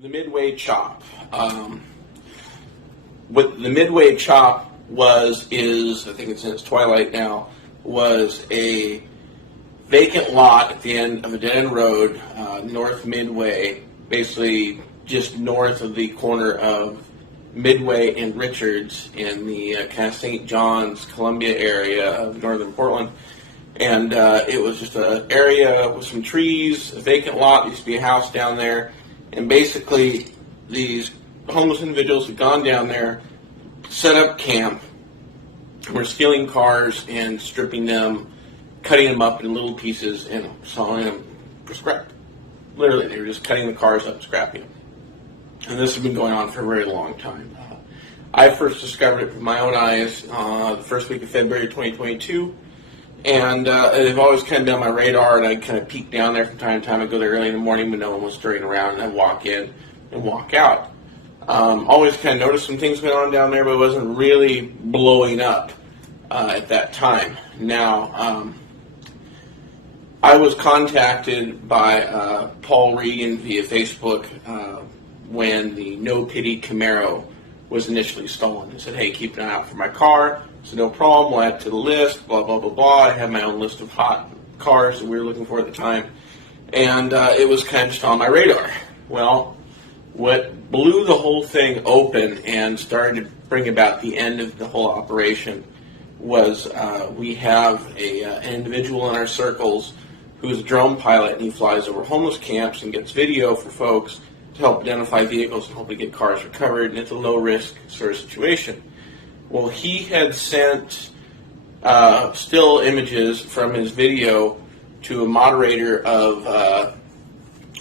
the Midway Chop. What the Midway Chop is, I think it's in its twilight now, was a vacant lot at the end of a dead-end road, North Midway, basically just north of the corner of Midway and Richards in the kind of St. John's, Columbia area of northern Portland. And it was just an area with some trees, a vacant lot. There used to be a house down there. And basically, these homeless individuals had gone down there, set up camp, were stealing cars and stripping them, cutting them up in little pieces and selling them for scrap. Literally, they were just cutting the cars up and scrapping them. And this has been going on for a very long time. I first discovered it with my own eyes the first week of February 2022. And they've always kind of been on my radar, and I kind of peek down there from time to time. I go there early in the morning when no one was stirring around, and I walk in and walk out. Always kind of noticed some things going on down there, but it wasn't really blowing up at that time. Now, I was contacted by Paul Regan via Facebook when the No Pity Camaro was initially stolen. He said, hey, keep an eye out for my car. So no problem, we'll add to the list, blah, blah, blah, blah. I had my own list of hot cars that we were looking for at the time. And it was kind of just on my radar. Well, what blew the whole thing open and started to bring about the end of the whole operation was we have an individual in our circles who's a drone pilot, and he flies over homeless camps and gets video for folks to help identify vehicles and hopefully get cars recovered, and it's a low-risk sort of situation. Well, he had sent still images from his video to a moderator of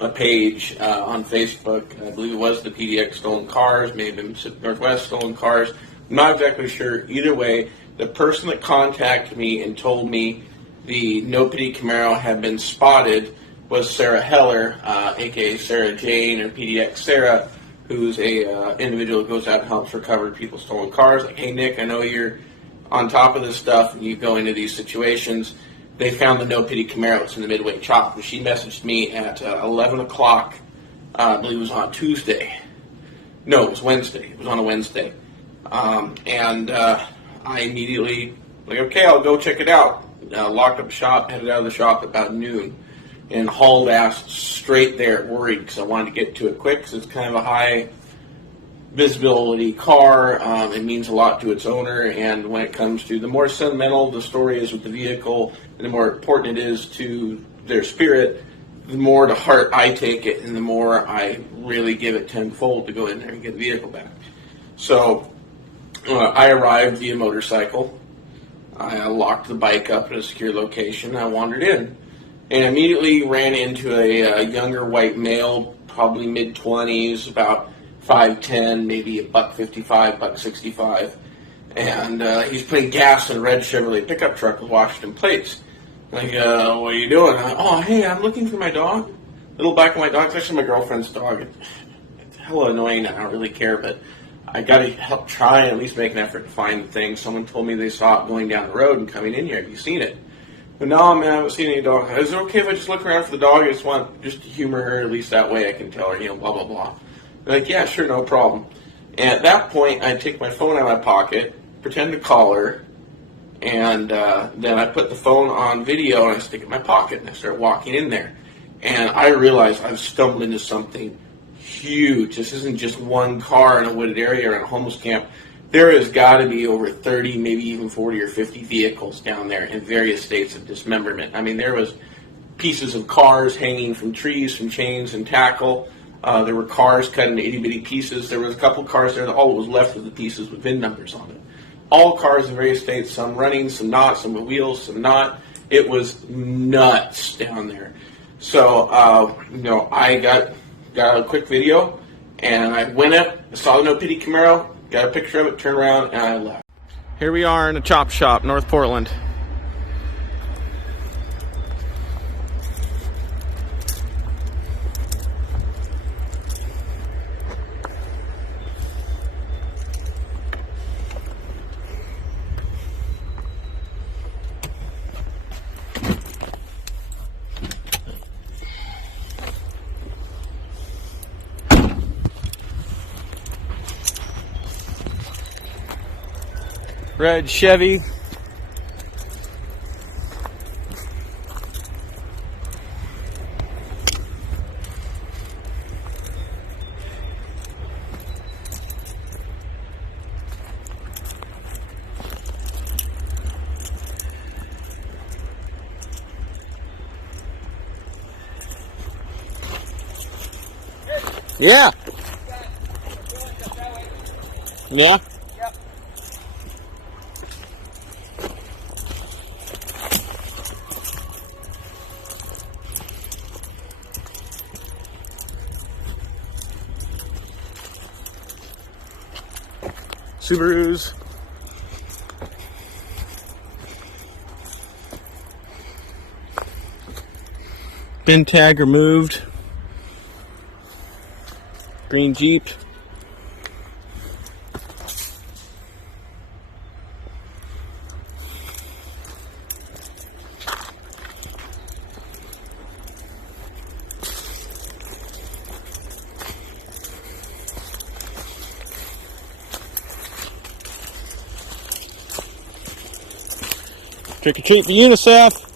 a page on Facebook. I believe it was the PDX Stolen Cars, maybe Pacific Northwest Stolen Cars. I'm not exactly sure. Either way, the person that contacted me and told me the No Pity Camaro had been spotted was Sarah Heller, a.k.a. Sarah Jane, or PDX Sarah, who's a individual that goes out and helps recover people's stolen cars. Like, hey, Nick, I know you're on top of this stuff and you go into these situations. They found the No Pity Camaro. It's in the Midway Chop. And she messaged me at 11 o'clock, I believe it was on Tuesday. No, it was Wednesday. It was on a Wednesday. And I immediately, like, okay, I'll go check it out. Locked up shop, headed out of the shop at about noon, and hauled ass straight there, worried because I wanted to get to it quick because it's kind of a high visibility car. It means a lot to its owner, and when it comes to the more sentimental the story is with the vehicle, and the more important it is to their spirit, the more to heart I take it, and the more I really give it tenfold to go in there and get the vehicle back. So I arrived via motorcycle. I locked the bike up in a secure location. I wandered in and immediately ran into a younger white male, probably mid-20s, about 5'10", maybe a $1.55, $1.65. And he's putting gas in a red Chevrolet pickup truck with Washington plates. Like, what are you doing? Oh, hey, I'm looking for my dog. Little back of my dog. It's actually my girlfriend's dog. It's hella annoying. I don't really care, but I got to help try and at least make an effort to find the thing. Someone told me they saw it going down the road and coming in here. Have you seen it? But no, man, I haven't seen any dog. Is it okay if I just look around for the dog? I just want to humor her. At least that way I can tell her, blah, blah, blah. They're like, yeah, sure, no problem. And at that point, I take my phone out of my pocket, pretend to call her, and then I put the phone on video and I stick it in my pocket and I start walking in there. And I realize I've stumbled into something huge. This isn't just one car in a wooded area or in a homeless camp. There has got to be over 30, maybe even 40 or 50 vehicles down there in various states of dismemberment. I mean, there was pieces of cars hanging from trees, from chains and tackle. There were cars cut into itty-bitty pieces. There was a couple cars there that all that was left of the pieces with VIN numbers on it. All cars in various states, some running, some not, some with wheels, some not. It was nuts down there. So, I got a quick video, and I went up, saw the No Pity Camaro, got a picture of it, turned around, and I left. Here we are in a chop shop, North Portland. red Chevy. Yeah. Yeah. Yep. Subarus. Bin tag removed. Green Jeep. Trick or treat the UNICEF.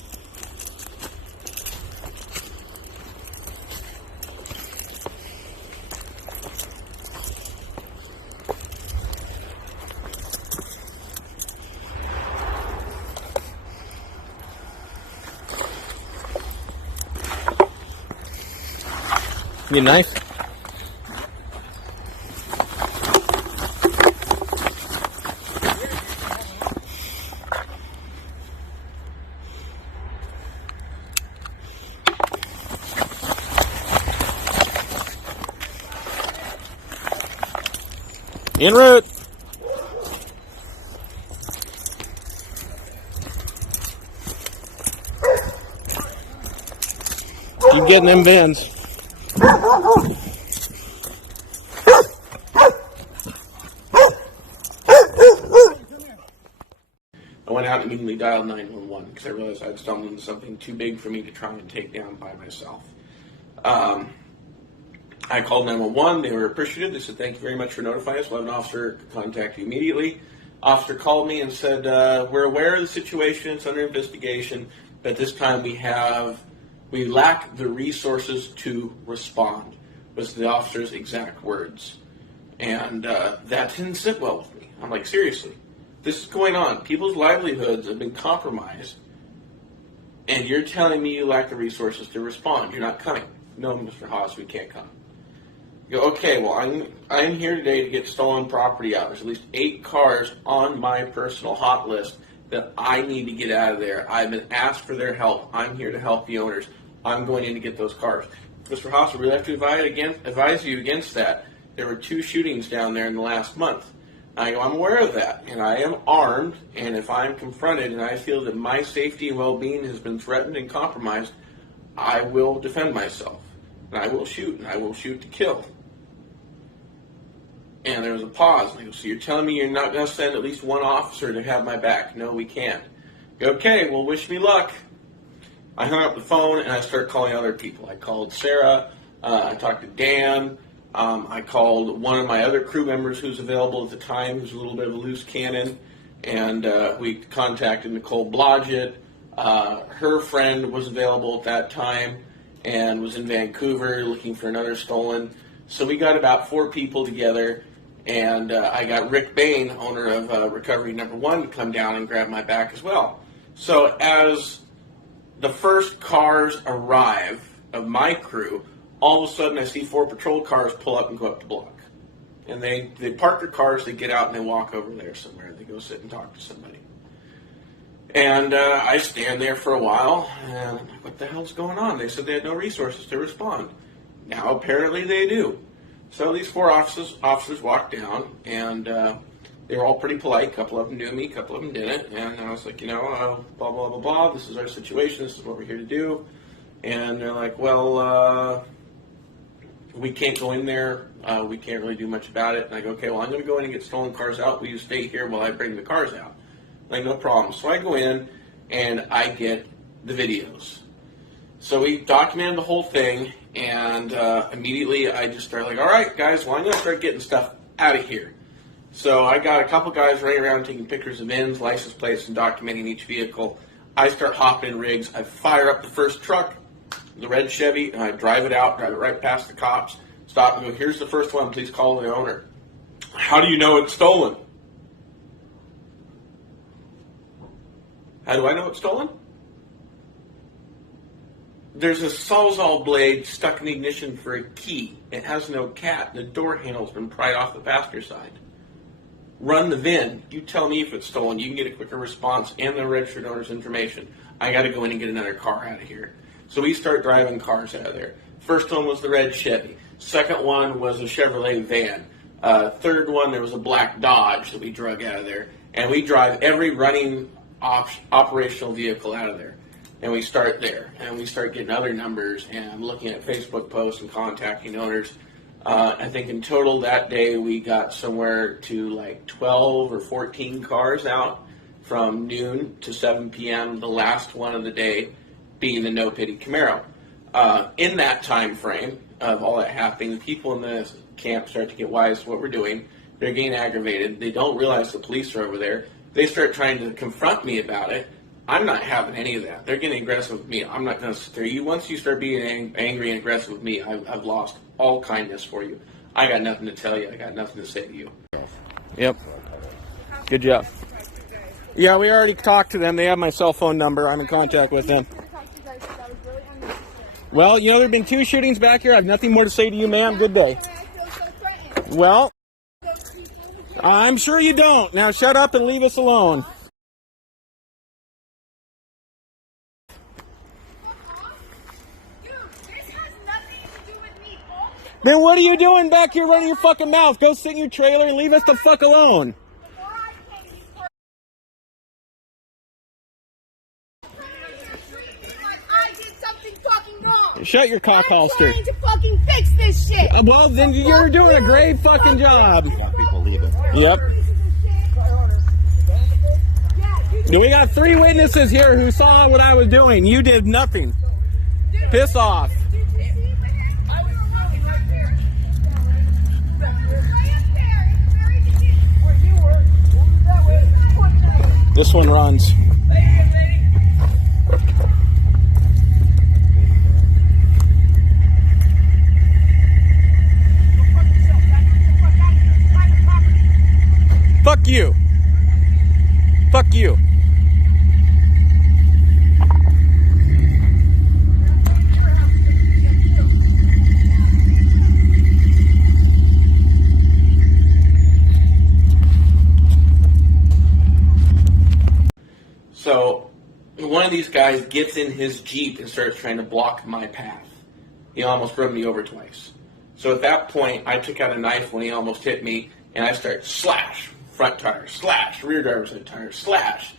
Need a knife? En route. Keep getting them bins. I went out and immediately dialed 911 because I realized I'd stumbled into something too big for me to try and take down by myself. I called 911. They were appreciative. They said, "Thank you very much for notifying us. We'll have an officer contact you immediately." Officer called me and said, "We're aware of the situation. It's under investigation. But at this time we lack the resources to respond," was the officer's exact words. And that didn't sit well with me. I'm like, seriously, this is going on. People's livelihoods have been compromised. And you're telling me you lack the resources to respond. You're not coming. No, Mr. Haas, we can't come. You go, okay, well, I'm here today to get stolen property out. There's at least 8 cars on my personal hot list that I need to get out of there. I've been asked for their help. I'm here to help the owners. I'm going in to get those cars. Mr. Haas, we really have to advise you against that. There were 2 shootings down there in the last month. I go, I'm aware of that, and I am armed, and if I'm confronted and I feel that my safety and well-being has been threatened and compromised, I will defend myself. And I will shoot to kill. And there was a pause. And I go, so you're telling me you're not going to send at least one officer to have my back? No, we can't. I go, okay, well, wish me luck. I hung up the phone, and I started calling other people. I called Sarah. I talked to Dan. I called one of my other crew members who's available at the time, who's a little bit of a loose cannon. And we contacted Nicole Blodgett. Her friend was available at that time and was in Vancouver looking for another stolen. So we got about 4 people together, and I got Rick Bain, owner of Recovery Number 1, to come down and grab my back as well. So as the first cars arrive of my crew, all of a sudden I see 4 patrol cars pull up and go up the block. And they park their cars, they get out, and they walk over there somewhere. They go sit and talk to somebody. And I stand there for a while, and I'm like, what the hell's going on? They said they had no resources to respond. Now apparently they do. So these 4 officers walked down, and they were all pretty polite. A couple of them knew me, a couple of them didn't. And I was like, blah, blah, blah, blah. This is our situation. This is what we're here to do. And they're like, well, we can't go in there. We can't really do much about it. And I go, okay, well, I'm going to go in and get stolen cars out. Will you stay here while I bring the cars out? Like, no problem. So I go in, and I get the videos. So we documented the whole thing, and immediately I just started like, all right, guys, well, I'm going to start getting stuff out of here. So I got a couple guys running around taking pictures of VINs, license plates, and documenting each vehicle. I start hopping in rigs. I fire up the first truck, the red Chevy, and I drive it right past the cops, stop and go, here's the first one, please call the owner. How do you know it's stolen? How do I know it's stolen? There's a Sawzall blade stuck in the ignition for a key. It has no cat. The door handle's been pried off the passenger side. Run the VIN. You tell me if it's stolen. You can get a quicker response and the registered owner's information. I got to go in and get another car out of here. So we start driving cars out of there. First one was the red Chevy. Second one was a Chevrolet van. Third one, there was a black Dodge that we drug out of there. And we drive every running operational vehicle out of there. And we start there. And we start getting other numbers and looking at Facebook posts and contacting owners. I think in total that day we got somewhere to like 12 or 14 cars out from noon to 7 p.m., the last one of the day being the No Pity Camaro. In that time frame of all that happening, the people in the camp start to get wise to what we're doing. They're getting aggravated. They don't realize the police are over there. They start trying to confront me about it. I'm not having any of that. They're getting aggressive with me. I'm not going to sit there. Once you start being angry and aggressive with me, I've lost all kindness for you. I got nothing to tell you. I got nothing to say to you. Yep. Good job. Yeah, we already talked to them. They have my cell phone number. I'm in contact with them. Well, you know, there have been 2 shootings back here. I have nothing more to say to you, ma'am. Good day. Well, I'm sure you don't. Now shut up and leave us alone. Then what are you doing back here running your fucking mouth? Go sit in your trailer and leave us the fuck alone. I did something fucking wrong. Shut your cock holster. I'm trying to fucking fix this shit. Well, then you're doing a great fucking job. People leaving. Yep. We got 3 witnesses here who saw what I was doing. You did nothing. Piss off. This one runs. Fuck you. Fuck you. So one of these guys gets in his Jeep and starts trying to block my path. He almost run me over twice. So at that point, I took out a knife when he almost hit me, and I start slash, front tire, slash, rear driver's side tire, slash,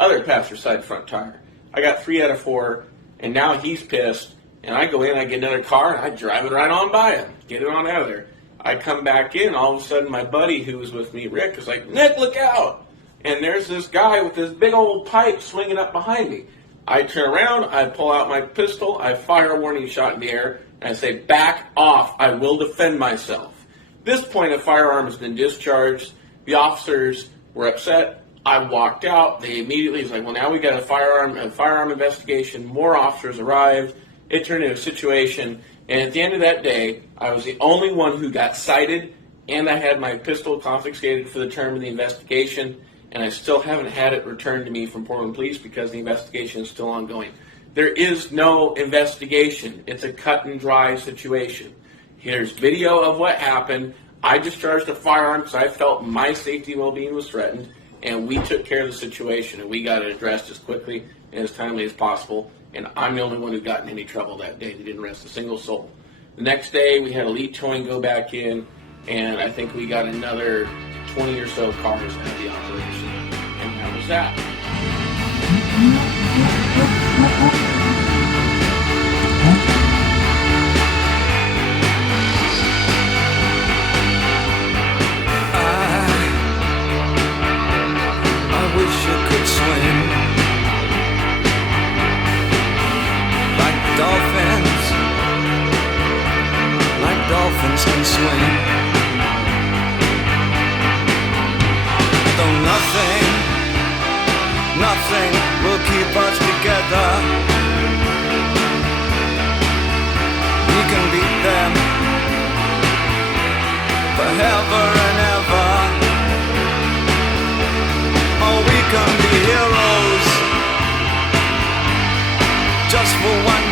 other passenger side front tire. I got 3 out of 4, and now he's pissed, and I go in, I get another car, and I drive it right on by him, get it on out of there. I come back in, all of a sudden my buddy who was with me, Rick, is like, Nick, look out! And there's this guy with this big old pipe swinging up behind me. I turn around, I pull out my pistol, I fire a warning shot in the air, and I say, back off, I will defend myself. At this point, a firearm has been discharged. The officers were upset. I walked out. They immediately was like, well, now we got a firearm investigation. More officers arrived. It turned into a situation. And at the end of that day, I was the only one who got cited, and I had my pistol confiscated for the term of the investigation. And I still haven't had it returned to me from Portland Police because the investigation is still ongoing. There is no investigation. It's a cut and dry situation. Here's video of what happened. I discharged a firearm because I felt my safety and well-being was threatened, and we took care of the situation, and we got it addressed as quickly and as timely as possible, and I'm the only one who got in any trouble that day. They didn't arrest a single soul. The next day, we had elite towing go back in, and I think we got another 20 or so cars out of the operation, and that was that. I wish I could swim like dolphins can swim. forever and ever. Oh, we can be heroes just for one